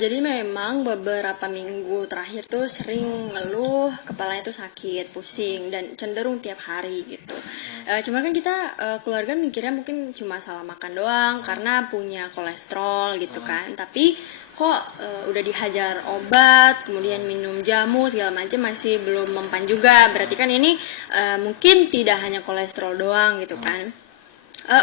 Jadi memang beberapa minggu terakhir tuh sering ngeluh, kepalanya tuh sakit, pusing, dan cenderung tiap hari gitu. Cuman kan kita keluarga mikirnya mungkin cuma salah makan doang karena punya kolesterol gitu kan. Tapi kok udah dihajar obat, kemudian minum jamu segala macam masih belum mempan juga. Berarti kan ini mungkin tidak hanya kolesterol doang gitu kan.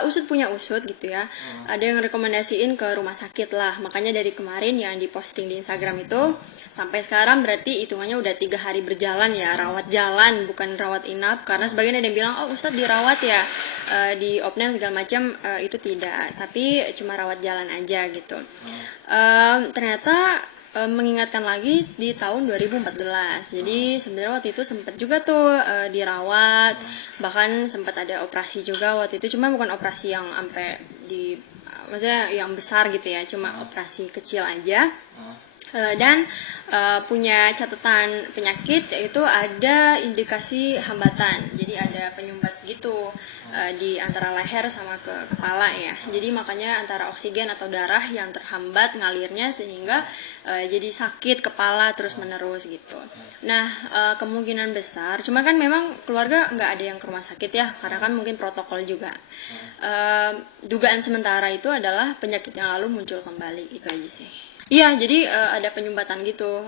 Usut punya usut gitu ya. Ada yang rekomendasiin ke rumah sakit lah. Makanya dari kemarin yang diposting di Instagram itu sampai sekarang berarti hitungannya udah 3 hari berjalan ya, rawat jalan bukan rawat inap. Karena sebagian ada yang bilang, oh Ustadz dirawat ya, di opname segala macam. Itu tidak, tapi cuma rawat jalan aja gitu. Ternyata mengingatkan lagi di tahun 2014. Jadi sebenarnya waktu itu sempat juga tuh dirawat, bahkan sempat ada operasi juga waktu itu. Cuma bukan operasi yang sampai di maksudnya yang besar gitu ya, cuma operasi kecil aja. Dan punya catatan penyakit yaitu ada indikasi hambatan. Jadi ada penyumbat gitu di antara leher sama ke kepala ya. Jadi makanya antara oksigen atau darah yang terhambat ngalirnya sehingga jadi sakit kepala terus menerus gitu. Nah kemungkinan besar, cuma kan memang keluarga nggak ada yang ke rumah sakit ya, karena kan mungkin protokol juga. Dugaan sementara itu adalah penyakit yang lalu muncul kembali, itu aja sih. Iya, jadi ada penyumbatan gitu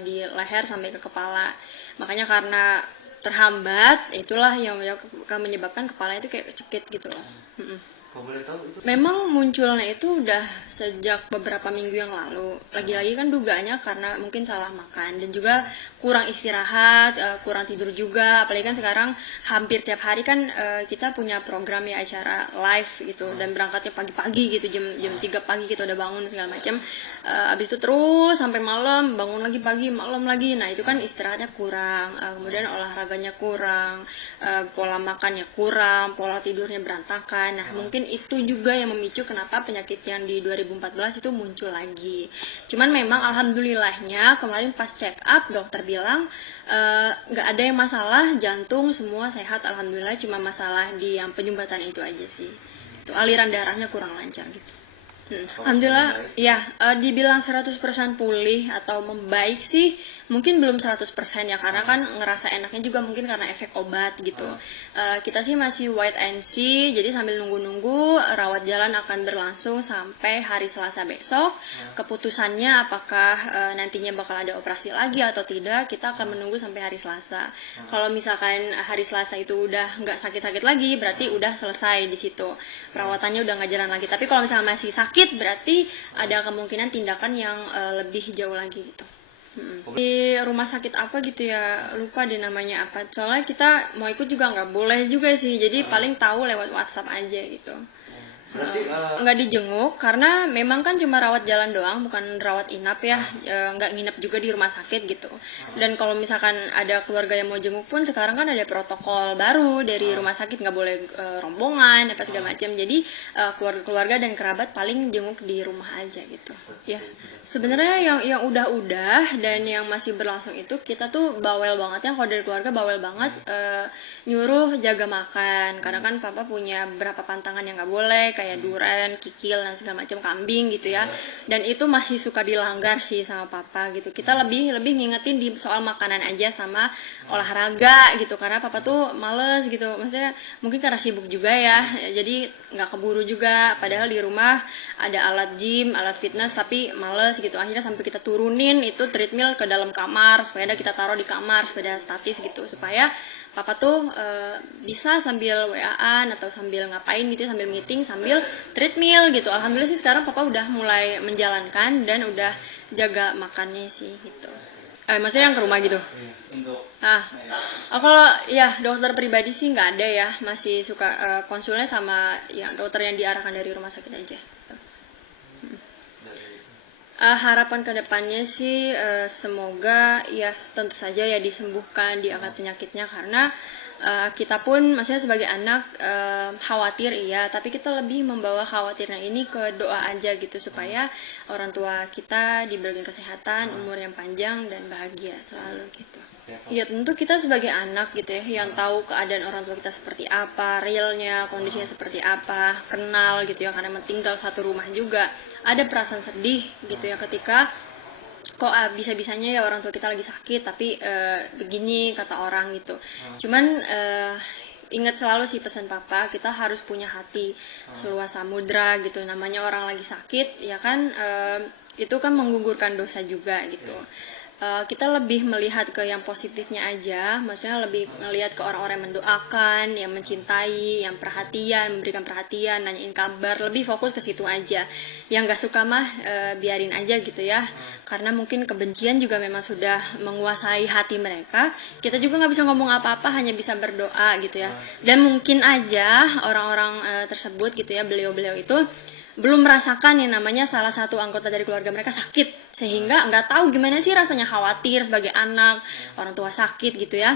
di leher sampai ke kepala. Makanya karena terhambat, itulah yang menyebabkan kepala itu kayak cekit gitu loh. Kalau boleh tahu itu Memang munculnya itu udah sejak beberapa minggu yang lalu. Lagi-lagi kan dugaannya karena mungkin salah makan dan juga kurang istirahat, kurang tidur juga. Apalagi kan sekarang hampir tiap hari kan kita punya program ya acara live gitu dan berangkatnya pagi-pagi gitu jam 3 pagi kita udah bangun segala macam. Abis itu terus sampai malam, bangun lagi pagi, malam lagi. Nah, itu kan istirahatnya kurang, kemudian olahraganya kurang, pola makannya kurang, pola tidurnya berantakan. Nah, mungkin itu juga yang memicu kenapa penyakit yang di 2014 itu muncul lagi. Cuman memang alhamdulillahnya kemarin pas check up dokter bilang nggak ada yang masalah, jantung semua sehat alhamdulillah, cuma masalah di yang penyumbatan itu aja sih. Itu aliran darahnya kurang lancar gitu. Alhamdulillah ya, dibilang 100% pulih atau membaik sih mungkin belum 100% ya, karena kan ngerasa enaknya juga mungkin karena efek obat gitu. Kita sih masih wait and see, jadi sambil nunggu-nunggu rawat jalan akan berlangsung sampai hari Selasa besok. Keputusannya apakah nantinya bakal ada operasi lagi atau tidak, kita akan menunggu sampai hari Selasa. Kalau misalkan hari Selasa itu udah nggak sakit-sakit lagi, berarti udah selesai di situ, perawatannya udah nggak jalan lagi. Tapi kalau misalnya masih sakit, berarti ada kemungkinan tindakan yang lebih jauh lagi gitu. Di rumah sakit apa gitu ya, lupa deh namanya apa, soalnya kita mau ikut juga nggak boleh juga sih, jadi paling tahu lewat WhatsApp aja gitu. berarti Nggak dijenguk karena memang kan cuma rawat jalan doang, bukan rawat inap ya. Nggak nginep juga di rumah sakit gitu. Dan kalau misalkan ada keluarga yang mau jenguk pun sekarang kan ada protokol baru dari rumah sakit, nggak boleh rombongan apa segala macam. Jadi keluarga-keluarga dan kerabat paling jenguk di rumah aja gitu ya. Sebenarnya yang udah-udah dan yang masih berlangsung itu kita tuh bawel banget ya, kalau dari keluarga bawel banget, nyuruh jaga makan karena kan papa punya berapa pantangan yang nggak boleh kayak duren, kikil dan segala macam, kambing gitu ya. Dan itu masih suka dilanggar sih sama papa gitu. Kita lebih ngingetin di soal makanan aja sama olahraga gitu, karena papa tuh males gitu. Maksudnya mungkin karena sibuk juga ya, jadi nggak keburu juga. Padahal di rumah ada alat gym, alat fitness, tapi males gitu. Akhirnya sampai kita turunin itu treadmill ke dalam kamar, sepeda kita taruh di kamar, sepeda statis gitu, supaya papa tuh bisa sambil WA-an atau sambil ngapain gitu, sambil meeting, sambil treadmill gitu. Alhamdulillah sih sekarang papa udah mulai menjalankan dan udah jaga makannya sih gitu. Maksudnya yang ke rumah gitu. untuk Kalau ya dokter pribadi sih nggak ada ya, masih suka konsulnya sama yang dokter yang diarahkan dari rumah sakit aja. Harapan kedepannya sih semoga ya tentu saja ya disembuhkan, diangkat penyakitnya, karena kita pun maksudnya sebagai anak khawatir iya, tapi kita lebih membawa khawatirnya ini ke doa aja gitu, supaya orang tua kita diberikan kesehatan, umur yang panjang dan bahagia selalu gitu. Ya tentu kita sebagai anak gitu ya, yang tahu keadaan orang tua kita seperti apa, realnya, kondisinya seperti apa, kenal gitu ya, karena emang tinggal satu rumah juga. Ada perasaan sedih gitu ya ketika kok bisa-bisanya ya orang tua kita lagi sakit, tapi begini kata orang gitu. Cuman ingat selalu sih pesan papa, kita harus punya hati seluas samudra gitu. Namanya orang lagi sakit, ya kan itu kan menggugurkan dosa juga gitu. Kita lebih melihat ke yang positifnya aja, maksudnya lebih melihat ke orang-orang yang mendoakan, yang mencintai, yang perhatian, memberikan perhatian, nanyain kabar, lebih fokus ke situ aja. Yang gak suka mah biarin aja gitu ya, karena mungkin kebencian juga memang sudah menguasai hati mereka. Kita juga nggak bisa ngomong apa-apa, hanya bisa berdoa gitu ya. Dan mungkin aja orang-orang tersebut gitu ya, beliau-beliau itu belum merasakan yang namanya salah satu anggota dari keluarga mereka sakit, sehingga nggak tahu gimana sih rasanya khawatir sebagai anak orang tua sakit gitu ya,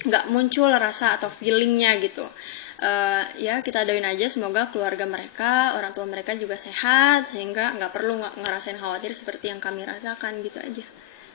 nggak muncul rasa atau feelingnya gitu. Ya kita doain aja semoga keluarga mereka, orang tua mereka juga sehat, sehingga nggak perlu ngerasain khawatir seperti yang kami rasakan gitu aja.